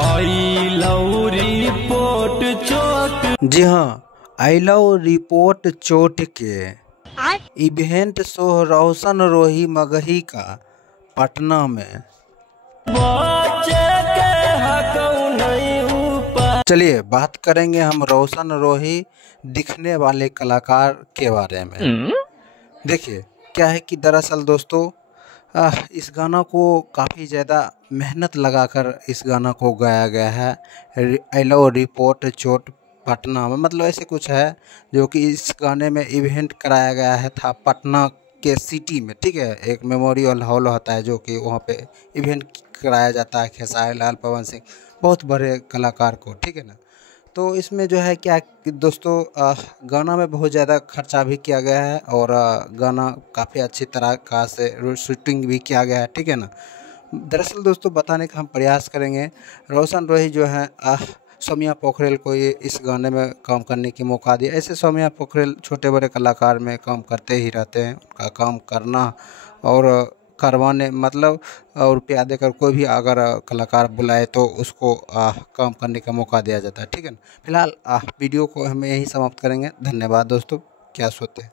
I love report चोट। जी हाँ, I love report चोट के इवेंट शो रोशन रोही मगही का पटना में। चलिए बात करेंगे हम रोशन रोही दिखने वाले कलाकार के बारे में। देखिए क्या है कि दरअसल दोस्तों इस गाना को काफ़ी ज़्यादा मेहनत लगाकर इस गाना को गाया गया है। आई लव रिपोर्ट चोट पटना में, मतलब ऐसे कुछ है जो कि इस गाने में इवेंट कराया गया है था पटना के सिटी में। ठीक है, एक मेमोरियल हॉल होता है जो कि वहाँ पे इवेंट कराया जाता है खेसारी लाल पवन सिंह बहुत बड़े कलाकार को। ठीक है ना, तो इसमें जो है क्या कि दोस्तों गाना में बहुत ज़्यादा खर्चा भी किया गया है और गाना काफ़ी अच्छी तरह का से शूटिंग भी किया गया है। ठीक है ना, दरअसल दोस्तों बताने का हम प्रयास करेंगे। रोशन रोही जो है सौम्या पोखरेल को ये इस गाने में काम करने की मौका दिया। ऐसे सौम्या पोखरेल छोटे बड़े कलाकार में काम करते ही रहते हैं। उनका काम करना और करवाने मतलब और रुपया देकर कोई भी अगर कलाकार बुलाए तो उसको काम करने का मौका दिया जाता है। ठीक है ना, फिलहाल वीडियो को हम यहीं समाप्त करेंगे। धन्यवाद दोस्तों, क्या सोचते हैं।